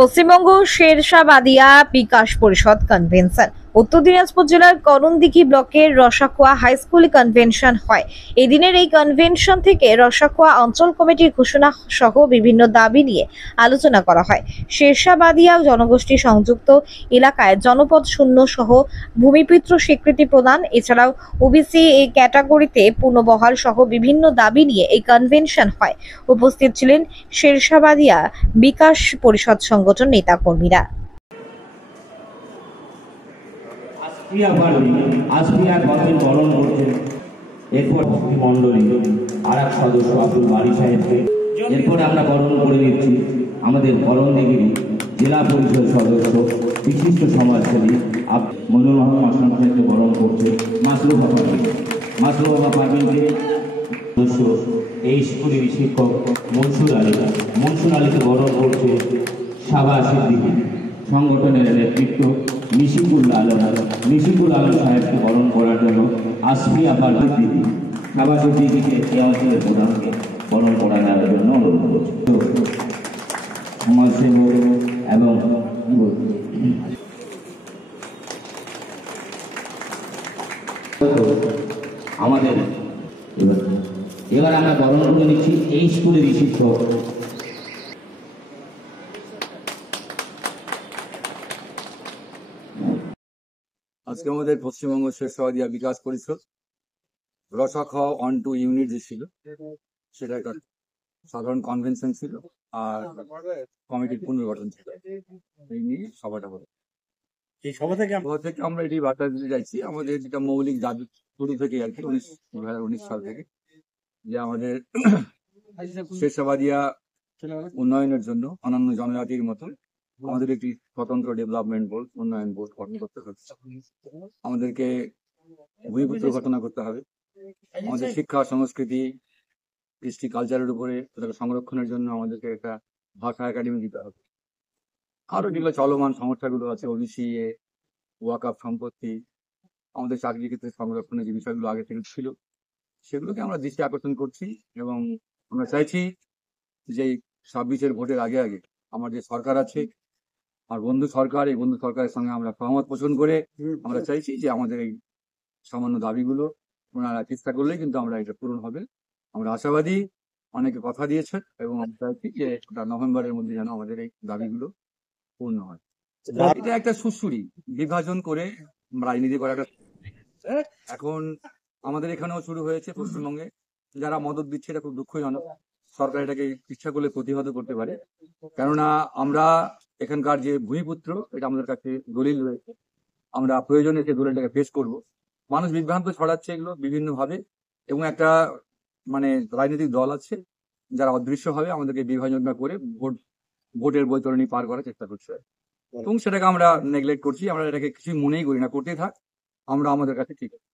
পশ্চিমবঙ্গ শেরশাবাদিয়া বিকাশ পরিষদ কনভেনশন উত্তর দিনাজপুর জেলার করণদিঘি ব্লকের রসাখোয়া হাই স্কুল কনভেনশন হয়। এদিনের এই কনভেনশন থেকে রসাখোয়া অঞ্চল কমিটির ঘোষণা সহ বিভিন্ন দাবি নিয়ে আলোচনা করা হয়। শেরশাবাদিয়া জনগোষ্ঠী সংযুক্ত এলাকায় জনপদ শূন্য সহ ভূমিপিত্র স্বীকৃতি প্রদান, এছাড়াও ওবিসি এই ক্যাটাগরিতে পুনর্বহাল সহ বিভিন্ন দাবি নিয়ে এই কনভেনশন হয়। উপস্থিত ছিলেন শেরশাবাদিয়া বিকাশ পরিষদ সংগঠন নেতা কর্মীরা। বরণ করছেন এরপর মন্ডলী আর এক সদস্য আব্দুল বারি সাহেবকে এরপরে আমরা বরণ করে নিচ্ছি আমাদের করণদিঘির জেলা পরিষদ সদস্য বিশিষ্ট সমাজসেবী মনুর রহমান সাহেবকে বরণ করছে মাসরুফ বাবা পারভিনকে সদস্য এই স্কুলের শিক্ষক মনসুর আলীকে বরণ করছে সাবা সিদ্দিকী সংগঠনের নেতৃত্ব মিশিকুল আলম সাহেবকে বরণ করার জন্য আসফিয়া পারভিন দিদি সাবা সিদ্দিকীকে এই অঞ্চলের প্রধানকে বরণ করা নেওয়ার জন্য অনুরোধ করছে। সমাজসেবক এবং আমাদের এবার আমরা বরণ করে নিচ্ছি এই স্কুলের শিক্ষক আজকে আমাদের পশ্চিমবঙ্গ শেরশাবাদিয়া বিকাশ পরিষদ রসাখোয়া 1-2 ইউনিট যে ছিল সেটা একটা সাধারণ কনভেনশন ছিল আর কমিটির পুনর্গঠন ছিল। এই নিয়ে সভাটা হলো। এই সভা থেকে আমরা এটি বার্তা দিতে চাইছি আমাদের যেটা মৌলিক দাবি শুরু থেকে আর কি 2019 সাল থেকে, যে আমাদের শেরশাবাদিয়া উন্নয়নের জন্য অন্যান্য জনজাতির মতো আমাদের একটি স্বতন্ত্র ডেভেলপমেন্ট বোর্ড উন্নয়ন বোর্ড গঠন করতে হবে। আমাদেরকে ভূমিপুত্র ঘটনা করতে হবে। আমাদের শিক্ষা সংস্কৃতি কৃষ্টি কালচারের উপরে সংরক্ষণের জন্য আমাদেরকে একটা ভাষা একাডেমি দিতে হবে। আরো যেগুলো চলমান সমস্যাগুলো আছে ওবিসি ওয়াকআপ সম্পত্তি, আমাদের চাকরি ক্ষেত্রে সংরক্ষণের যে বিষয়গুলো আগে থেকে ছিল সেগুলোকে আমরা দৃষ্টি আকর্ষণ করছি এবং আমরা চাইছি যে 26-এর ভোটের আগে আমার যে সরকার আছে আর বন্ধু সরকার, এই বন্ধু সরকারের সঙ্গে আমরা সহমত পোষণ করে আমরা চাইছি যে আমাদের এই সামান্য দাবিগুলো ওনারা চেষ্টা করলেই কিন্তু আমরা এটা পূরণ হবে। আমরা আশাবাদী, অনেকে কথা দিয়েছেন এবং আমরা চাইছি যে নভেম্বরের মধ্যে যেন আমাদের এই দাবিগুলো পূর্ণ হয়। এটা একটা সুশুরি বিভাজন করে রাজনীতি করা একটা এখন আমাদের এখানেও শুরু হয়েছে পশ্চিমবঙ্গে। যারা মদত দিচ্ছে এটা খুব দুঃখজনক। সরকার এটাকে ইচ্ছা করলে প্রতিহত করতে পারে, কেননা আমরা এখানকার যে ভূমিপুত্র এটা আমাদের কাছে দলিল রয়েছে। আমরা প্রয়োজনে সেই দলিলটাকে পেশ করব। মানুষ বিভ্রান্ত ছড়াচ্ছে এগুলো বিভিন্ন ভাবে এবং একটা রাজনৈতিক দল আছে যারা অদৃশ্যভাবে আমাদেরকে বিভাজনটা করে ভোটের বৈতরণী পার করার চেষ্টা করছে এবং সেটাকে আমরা নেগলেক্ট করছি। আমরা এটাকে কিছুই মনেই করি না, করতে থাক, আমরা আমাদের কাছে ঠিক আছে।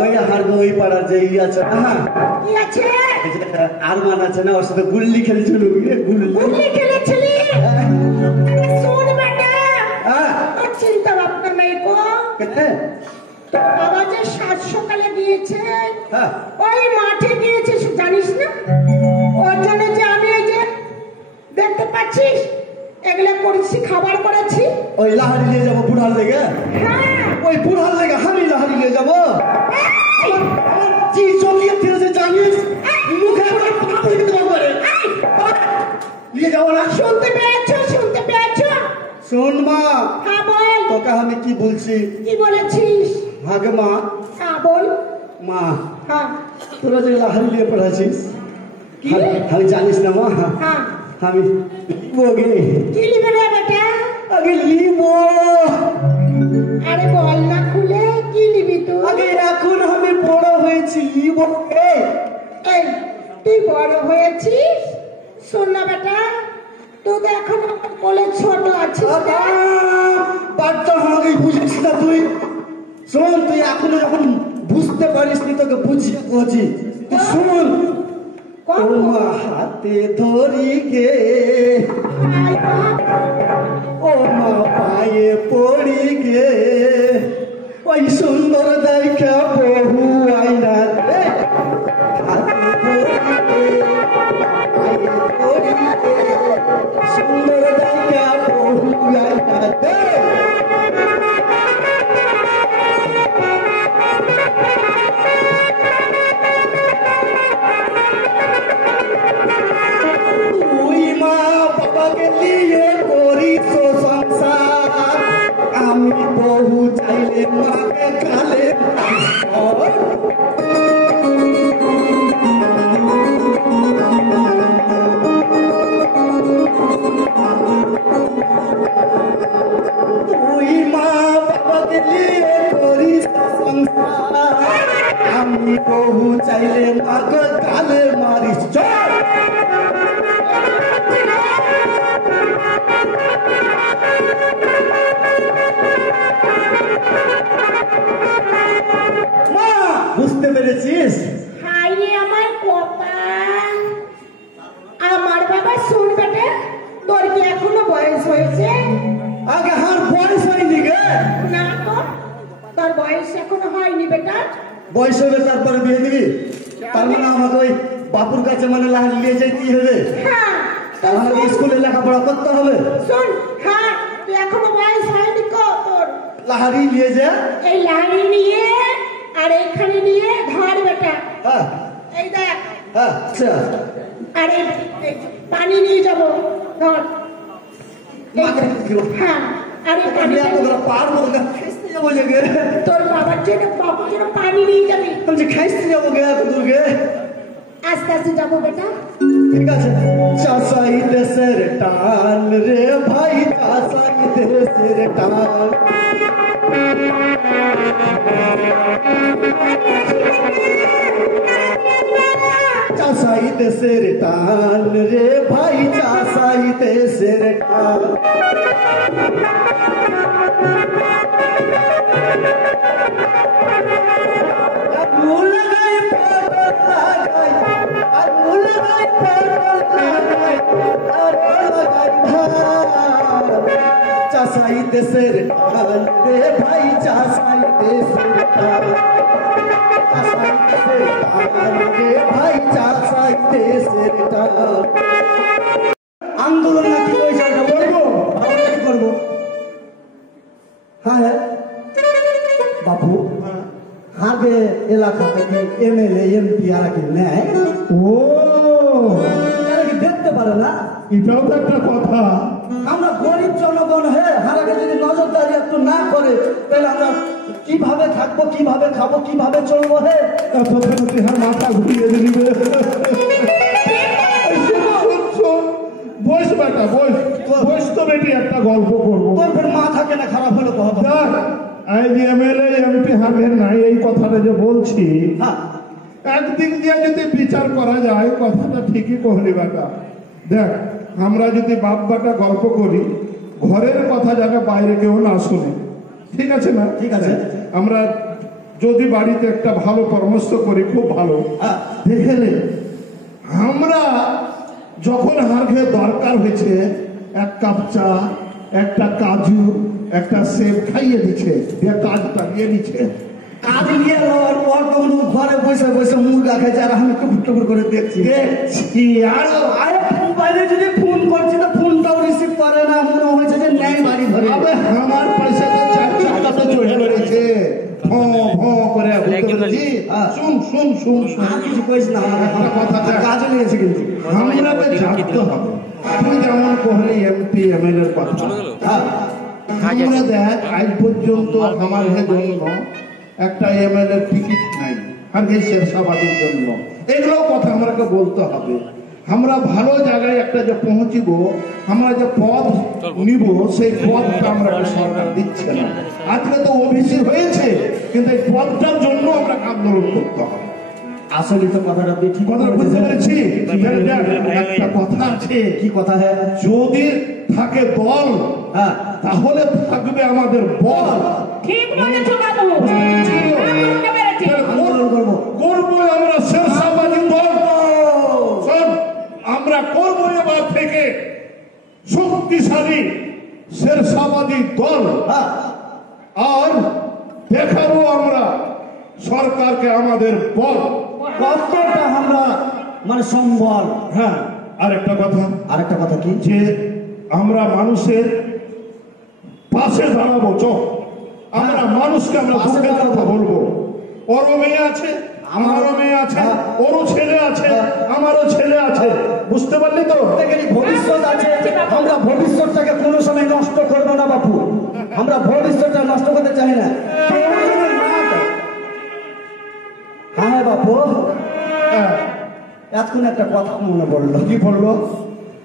ওই আর ওই পাড়ার যে ই আছে না, কি আছে? এই যে আরমান আছে না, ওর সাথে গুল্লি খেলছিল। গুলি খেলেছিলি? শোন বেটা, হ্যাঁ তোর চিন্তা ভাবনা নাই গো। তোর বাবা যে সাত সকালে গিয়েছে, হ্যাঁ ওই মাঠে গিয়েছে, জানিস না? ওর জন্য যে আমি এই যে দেখতে পাচ্ছিস এগুলো করেছি, খাবার করেছি। ওই লাহারি নিয়ে যাবো বুড়ার লেগে, হ্যাঁ, ওই বুড়ার লেগে আমি লাহারি নিয়ে যাবো। আমার কি চলিয়ে ফিরেছে জানিস, মুখে একবার পা দিয়ে দেবো করে। নিয়ে যাবো না? শুনতে পেয়েছো? শুনতে পেয়েছো? শোন মা, হ্যাঁ বল। তোকে আমি কি বলছি? কি বলেছিস? আগে মা, হ্যাঁ বল। মা হ্যাঁ তোরা যে লাহারি নিয়ে পড়াছিস, কি? আমি জানিস না মা, হ্যাঁ, আমি লিবো গে, কি লিবে রে বেটা? আগে লিবো, আরে বল না খুলে, কি লিবি তুই? আগে এখন আমি বড় হয়েছি, লিবো গে। এই, তুই বড় হয়েছিস? শোন না বেটা, তুই তো এখন বলে ছোট আছিস না? বাচ্চা আমাকে বুঝিস না তুই। শোন, তুই এখনো যখন বুঝতে পারিস নি তোকে বুঝিয়ে বলছি, তুই শোন। কম ও মা হাতে ধরি গে, আয় বাপ, ও মা পায়ে পড়ি গে, ওই সুন্দর দেখা বহু আইনা দে। হাতে ধরি গে, পায়ে পড়ি গে, সুন্দর দেখা বহু আইনা দে। তুই মা বাবাকে নিয়ে করিস সংসার, আমি বহু চাইলে মাকে কালে তুই মা বাবাকে নিয়ে করিস সংসার, আমি বহু চাইলে মাকে কালে মারিস। চল মা, বুঝতে পেরেছিস? হায় রে আমার কপাল। আমার বাবা শোন বেটা, তোর কি এখনো বয়স হয়েছে? আগে হার বয়স হয়নি গে। না তো, তোর বয়স এখনো হয়নি বেটা। বয়স হলে তারপরে বিয়ে দিবি? তার মানে আমাকে ওই বাপুর কাছে মানে লাহারি নিয়ে যাইতে হবে, হ্যাঁ, তো আমাকে শোন, স্কুলে লেখাপড়া করতে হবে। শোন, হ্যাঁ, তুই এখনো বয়স হয়নি কো তোর। লাহারি নিয়ে যা। এই লাড়ি নিয়ে আর এইখানে নিয়ে ধর বেটা, হ্যাঁ এই দেখ। হ্যাঁ আচ্ছা। আর এই এই পানি নিয়ে যাবো, ধর। এই মাকে দেখ। দিও। হ্যাঁ, আর এই আমি পানিটা এত করে পারবো না, খাইতে যাবো যে গে। তোর বাবার জন্য বাবার জন্য পানি নিয়ে যাবি। আমি যে খাইতে যাবো গে এত দূর গে। আস্তে আস্তে যাবো বেটা। ঠিক আছে। চাষাই দেশের টান রে ভাই, চাষাই দেশের টান। চাষাই দেশের টান রে ভাই, চাষাই দেশের টান। আগুন লাগাই পটল লাগাই, আগুন লাগাই পটল লাগাই, আগুন লাগাই ধান। চাষাই দেশের টান রে ভাই, চাষাই দেশের টান। চাষাই দেশের টান রে ভাই, চাষাই দেশের টান। আন্দোলন নাকি পয়সা বলবো, কি করবো? হ্যাঁ বাবু, আগে এলাকা থেকে এমএলএ এমপি আর কি নেয়, ও এরা কি দেখতে পারে না? এটাও তো একটা কথা। আমরা গরিব জনগণ হয়ে হারাকে যদি নজরদারি একটু না করে, তাহলে আমরা কিভাবে থাকবো, কিভাবে খাবো, কিভাবে চলবো? হে এতখানি তিহার মাথা ঘুরিয়ে দিবে। বস বেটা বস, বস তো বেটি একটা গল্প করবো। তোর ফের মাথা কেন খারাপ হলো কথা? দেখ, এই যে এমএলএ এমপি হাতের নাই, এই কথাটা যে বলছি, হ্যাঁ একদিক দিয়ে যদি বিচার করা যায়, কথাটা ঠিকই কহলি বেটা। দেখ, আমরা যদি বাপ বেটা গল্প করি, ঘরের কথা যেন বাইরে কেউ না শুনে, ঠিক আছে না? ঠিক আছে। আমরা যদি বাড়িতে একটা ভালো পরামর্শ করি, খুব ভালো। দেখে নে, আমরা যখন হারকে দরকার হয়েছে, এক কাপ চা, একটা কাজু, একটা সেব খাইয়ে দিচ্ছে, দিয়ে কাজটা নিয়ে নিচ্ছে। কাজ নিয়ে যাওয়ার পর তখন ও ঘরে বসে বসে মুরগা খেয়েছে, আর আমি টুকুর টুকুর করে দেখছি। আরে মোবাইলে যদি ফোন করছি তো ফোনটাও রিসিভ করে না, মনে হয়েছে যে ন্যায় বাড়ি ধরে। আবে আমার পয়সাতে চার চাকাতে চড়ে বেড়েছে, ভঁ ভঁ করে বলতে পেরেছি। শুন শুন শুন শুন, আর কিছু কইস না, একটা কথা দেখ, কাজে নিয়েছে কিন্তু আমরাকে জানতে হবে। তুই যেমন কহলি এমপি এমএলএ এর কথা, আমরা দেখ আজ পর্যন্ত আমার জন্য একটা এমএলএ টিকিট নাই, আর এই শেরশাবাদের জন্য। এগুলো কথা আমাকে বলতে হবে। আমরা ভালো জায়গায় একটা যে পৌঁছিব, আমরা যে পদ নিব, সেই পদটা আমরা সরকার দিচ্ছে না। আজকে তো ওবিসি হয়েছে, কিন্তু এই পদটার জন্য আমরা আন্দোলন করতে হবে। আসলে তো কথাটা তুই ঠিক কথা বুঝতে পেরেছি। একটা কথা আছে, কি কথা? হ্যাঁ, যদি থাকে দল, হ্যাঁ, তাহলে থাকবে আমাদের বল। ঠিক বলেছো বাবু, বুঝতে পেরেছি। আন্দোলন করবো। করবো আমরা শেরশাবাদী দল। শোন, আমরা করবো এবার থেকে শক্তিশালী শেরশাবাদী দল, আর দেখাবো আমরা সরকারকে আমাদের বল। কতটা আমরা মানে সম্বল। হ্যাঁ, আরেকটা কথা, আরেকটা কথা কি? যে আমরা মানুষের পাশে দাঁড়াবো। চোখ, আমরা মানুষকে আমরা পাশে দুঃখের দাঁড়াবো। কথা বলবো। ওরও মেয়ে আছে, আমারও মেয়ে আছে, ওরও ছেলে আছে, আমারও ছেলে আছে। বুঝতে পারলি তো? প্রত্যেকেরই ভবিষ্যৎ আছে। আমরা ভবিষ্যৎটাকে কোনো সময় নষ্ট করবো না বাপু, আমরা ভবিষ্যৎটা নষ্ট করতে চাই না। হ্যাঁ বাপু, হ্যাঁ, এতক্ষণ একটা কথা মনে পড়লো। কি বললো?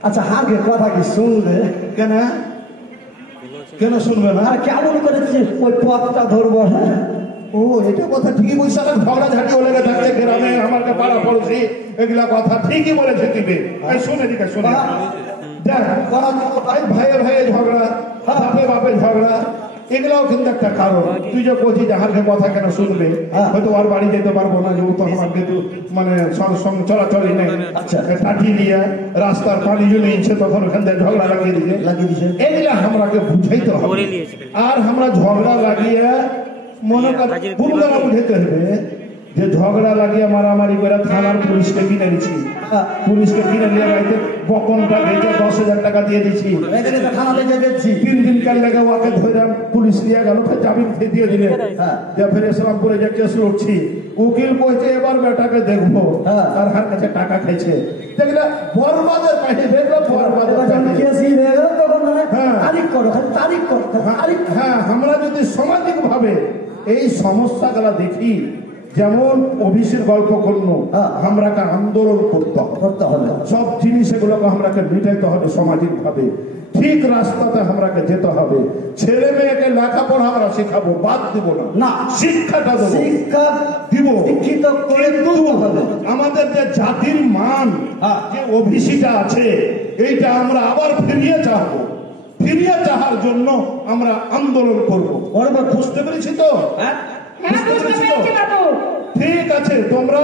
আচ্ছা, হাগে কথা কি শুনবে? কেন কেন শুনবে না? আর কেমন করেছি ওই পথটা ধরবো? হ্যাঁ, ও, এটা কথা ঠিকই বলছে। আমার ঝগড়াঝাটি হলে থাকছে গ্রামে, আমাকে পাড়া পড়ছি, এগুলা কথা ঠিকই বলেছে। দিবে শুনে দিকে শুনে দেখ, ভাইয়ে ভাইয়ে ঝগড়া, বাপে বাপে ঝগড়া, এগুলাও কিন্তু একটা কারণ। তুই যে বলছিস যাহারকে কথা কেন শুনবে, হয়তো আর বাড়ি যেতে পারবো না, যে ও তো আমার কিন্তু মানে সঙ্গে চলাচলই নেই। আচ্ছা, কাঠি নিয়ে রাস্তার পানি জমে ইচ্ছে, তখন ওখান থেকে ঝগড়া লাগিয়ে দিছে। এগুলা আমরাকে বুঝাইতে হবে, আর আমরা ঝগড়া লাগিয়ে মনে করেন ভুলগুলা বুঝাইতে হবে যে ঝগড়া লাগিয়ে মারামারি করে থানার পুলিশকে কিনে দিচ্ছি, পুলিশকে কিনে নিয়ে গাইতে বকনটা ভেজে 10,000 টাকা দিয়ে দিচ্ছি। থানাতে যে দেখছি 3 দিন কাল লেগে ওকে ধরে পুলিশ নিয়ে গেল, ফের জামিন দিয়ে দিলে। যে ফের ইসলামপুরে যে কেস লড়ছি, উকিল বলছে এবার বেটাকে দেখবো, আর হার কাছে টাকা খাইছে। দেখলে বরবাদের পাইছে, দেখলো বরবাদের হ্যাঁ, আমরা যদি সামাজিক ভাবে এই সমস্যাগুলা দেখি, যেমন ওবিসির গল্প করলো, আমরাকে আন্দোলন করতে হবে। সব জিনিস এগুলোকে আমরাকে মিটাইতে হবে সামাজিক ভাবে। ঠিক রাস্তাতে আমরাকে যেতে হবে। ছেলে মেয়েকে লেখাপড়া আমরা শেখাবো, বাদ দিব না, শিক্ষাটা দেবো, শিক্ষা দিব, শিক্ষিত করে তুলবো। আমাদের যে জাতির মান, যে ওবিসিটা আছে, এইটা আমরা আবার ফিরিয়ে চাহবো। ফিরিয়ে চাহার জন্য আমরা আন্দোলন করবো। বুঝতে পেরেছি তো? ঠিক আছে, তোমরা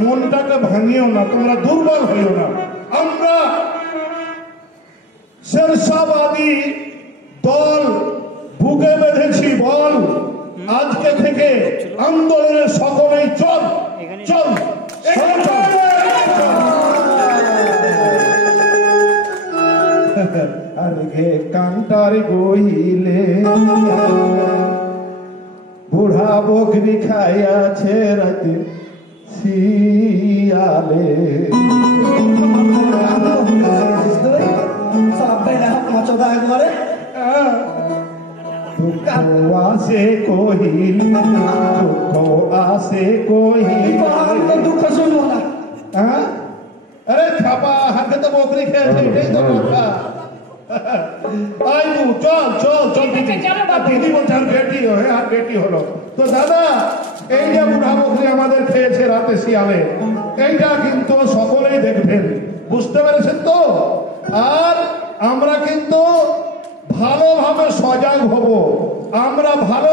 মনটাকে ভাঙিও না, তোমরা দুর্বল হইও না। আমরা শেরশাবাদী দল বুকে বেঁধেছি বল। আজকে থেকে আন্দোলনের সকলেই চল চল আরে কান্টার গইলে বুড়া বকরি খাইয়াছে রাতে শিয়ালে। আসে কহিল, আসে কহিল, দুঃখ শুনবো না। আরে ছাপা হাতে তো বকরি খেয়েছে, এটাই তো কথা। চল চল চল দিদি বলছে আর বেটি হয়ে, আর বেটি হলো তো। দাদা, এই যে বুড়া বকরি আমাদের খেয়েছে রাতে শিয়ালে, এইটা কিন্তু সকলেই দেখবেন। বুঝতে পেরেছেন তো? আর আমরা কিন্তু ভালোভাবে সজাগ হব। আমরা ভালো